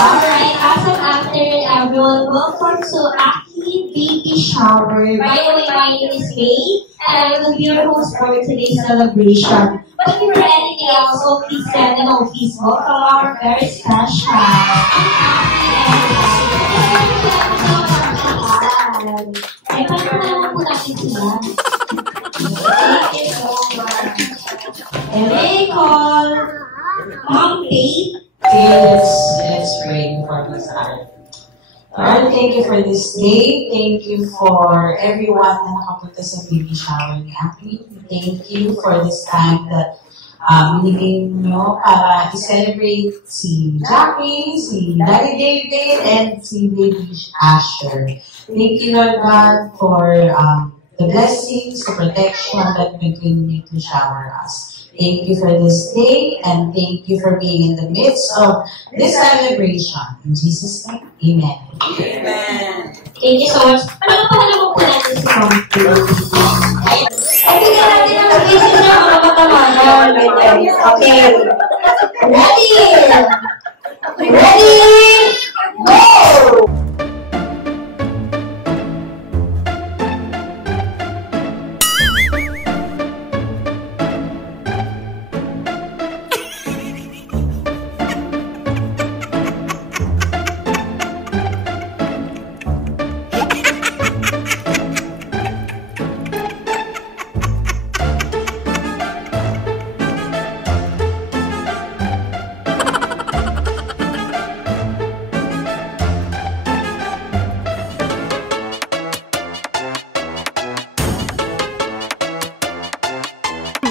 Alright, awesome afternoon everyone. Welcome to Aki Baby Shower. By the way, my name is May, and I will be your host for today's celebration. But before anything else, so please send and please welcome our very special ay, paano naman po natin sila? Call Mom Faith. Let's pray before we start. Lord, thank you for this day. Thank you for everyone na nakapunta sa baby shower ni Aki. Thank you for this time that binigay nyo para i-celebrate si Jackie, si Daddy David, and si baby Asher. Thank you, Lord God, for the blessings, the protection that we continue to shower us. Thank you for this day, and thank you for being in the midst of this celebration. In Jesus' name, amen. Amen. Thank you so much. Panapahala po natin si Mom Faith. Ay, bigyan natin ang business niya, mga katamanan. Okay. Ready? Ready? Go!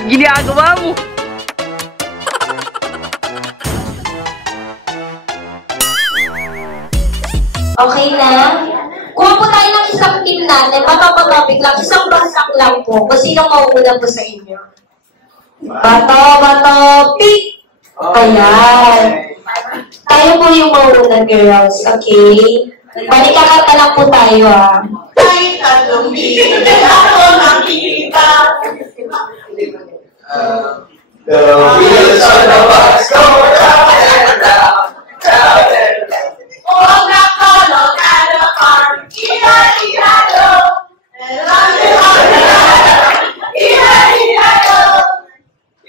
Ginagawa mo! Okay na? Kuha po tayo ng isang team natin. Mapapatopik lang. Isang bagsak lang po. Kung sino mauuna po sa inyo. Bato, pick! Ayan. Tayo po yung mauuna, girls. Okay? Balikakanta lang po tayo, ah. Kahit tatlong bitin ako nakita. The wheels on the bus go round and round, round and round. Huwag na kolong at the farm. Iha-iha-lo. Iha-iha-lo.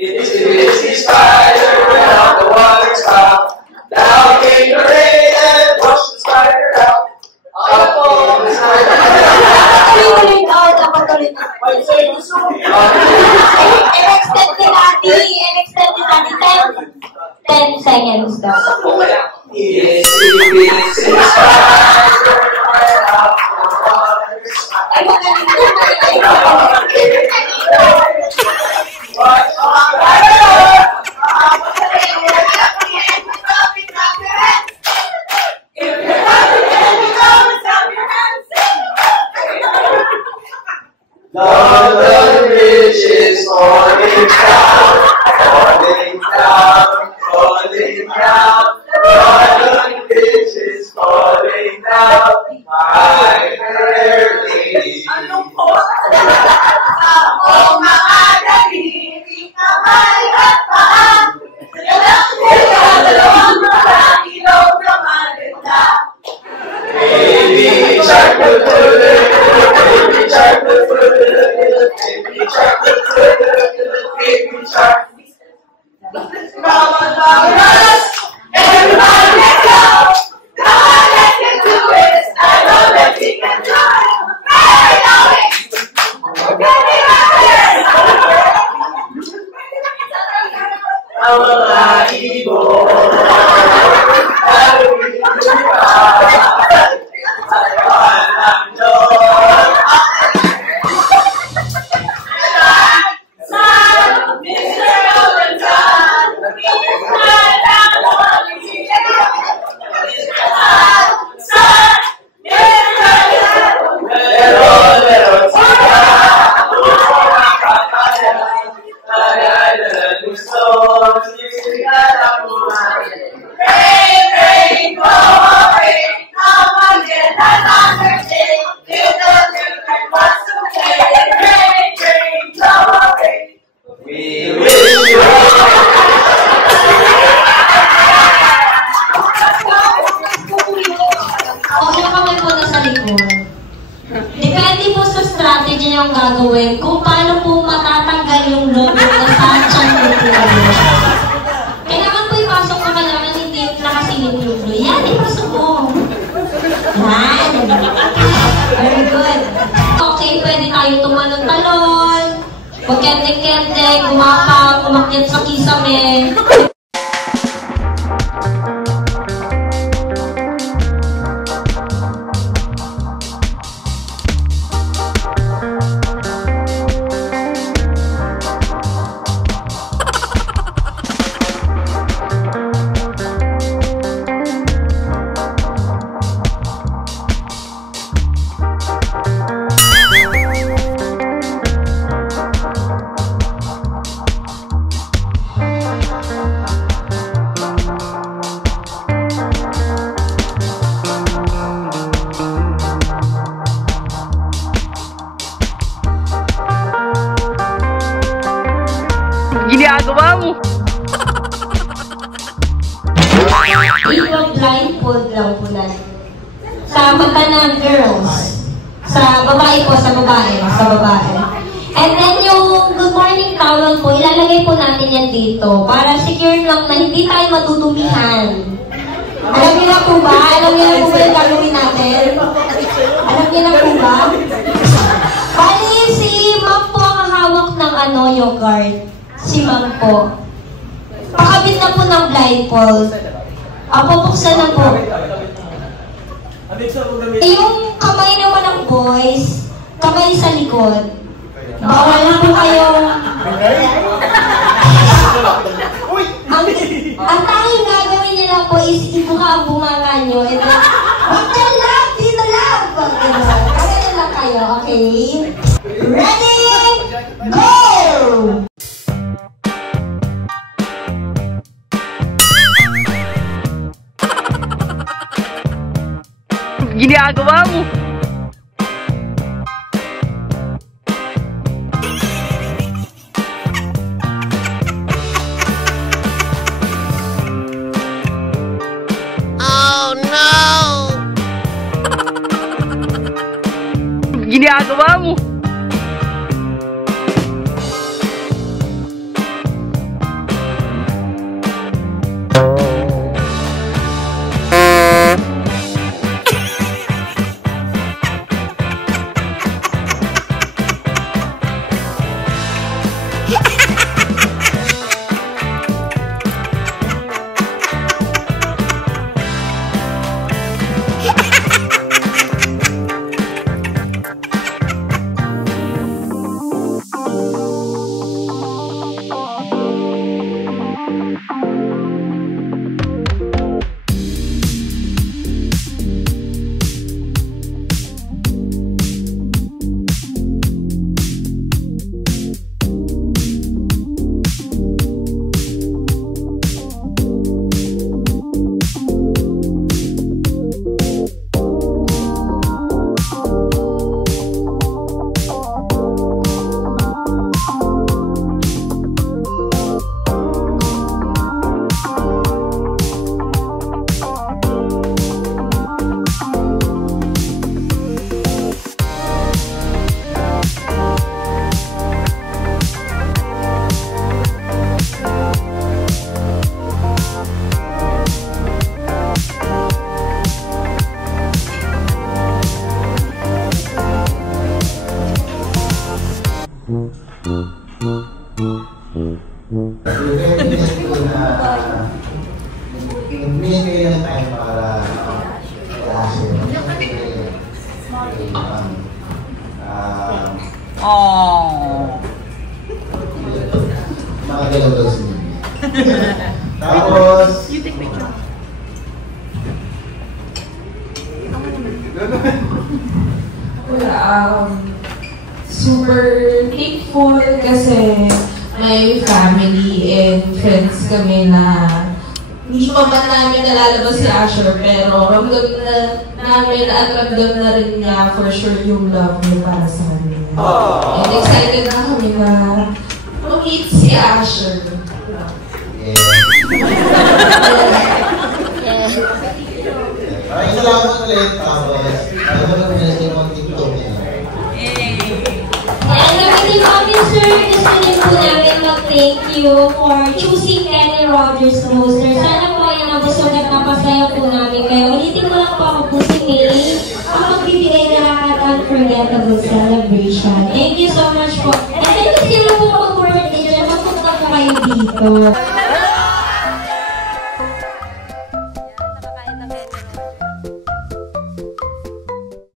Itsy spider around the water top. Now came the rain and washed the spider out. Up on the spider. Tuloy out. Dapat tuloy out. I-extend din natin 10 seconds daw. Itsy spider went out the water. Ay, magaling London Bridge is falling down, falling down, falling down. London Bridge is falling down, my fair lady. Anong po? Ako mga daliri, kamay at paa. Dalawang mga ilog na maganda. Baby shark, baby shark, baby shark, baby shark. Come on, Douglas! Everybody let's go! Come on, let's get to it! I know that we can fly! Hey, Dolly! Ready, ready! Ang mga ibon kente-kente, gumapang, umakyat sa kisame. Ginagawa mo? Iwan blindfold lang po natin. Sa mata ng girls. Sa babae po, sa babae. And then yung good morning towel po, ilalagay po natin yan dito para secure lang na hindi tayo madudumihan. Alam niyo na po ba? Alam niyo na po ba yung gagawin natin? Alam niyo na po ba? Bali, si ma'am po ang hawak ng yogurt. Si ma'am po. Pakabit na po ng blindfold. Pupuksan na po. Yung kamay naman ng boys, kamay sa likod. Bawal na po kayo. Ang tanging gagawin niyo lang po is ibuka ang bunganga nyo. And then, wag ka lang! Dito lang! Kaya na lang kayo, okay? Ready? Go! Ginagawa mo? Oh no! Ginagawa mo? Binibigay lang tayo para makagalaw daw si Mimi. Tapos You take picture. Super thankful kasi may family and friends kami na hindi pa man namin nalalabas si Asher, pero ramdam na namin at ramdam na rin niya for sure yung love niya para sa kanya. And excited na kami na ma-meet si Asher. maraming salamat ulit. Tapos alam mo na pinasay mo ang TikTok niya. And everything officer, gusto din po namin mag-thank you for choosing Kenny Rogers Roaster. Sana po ay nabusog at napasaya po namin kayo. Ulitin ko lang po ako po si May, ang magbibigay na lahat unforgettable celebration. Thank you so much po. And thank you po mag dito.